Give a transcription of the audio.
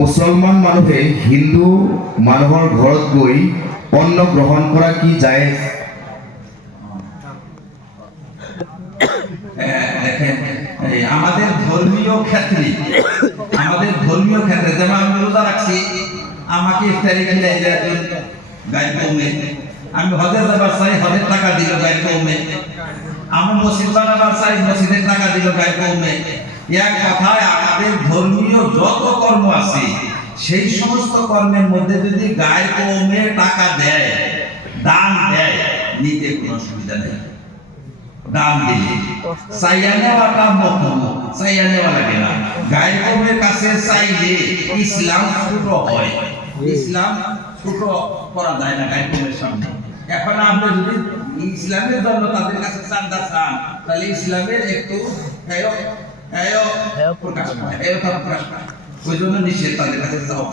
মুছলমান মানুহে হিন্দু মানুহৰ ঘৰত গৈ অন্ন গ্ৰহণ কৰা কি যায়? আমাদের ধর্মীয় ক্ষেত্রে, আমাদের ধর্মীয় ক্ষেত্রে, যেমন আমি রোজা রাখছি, আমাকে ইফতারি কিনে একজন গায়ে কমে আমি হজে যাবার চাই হজের টাকা দিল গায়ে কমে। আমি মসজিদ বানাবার চাই মসজিদের টাকা দিল গায়ে কমে। এক কথায় আমাদের ধর্মীয় যত কর্ম আছে, সেই সমস্ত কর্মের মধ্যে যদি গায়ে কমে টাকা দেয়, দান দেয়, নিতে কোনো অসুবিধা নেই। দান দিলে। চাইয়া নেওয়াটা মহম চাইয়া নেওয়া লাগে না। গায়কের কাছে চাইলে ইসলাম ছোট হয়। ইসলাম ছোট করা যায় না গায়কের সামনে। এখন আপনি যদি ইসলামের জন্য তাদের কাছে চান্দা চান তাহলে ইসলামের একটু প্রকাশ পায় প্রকাশ পায়। ওই জন্য নিষেধ তাদের কাছে যাওয়া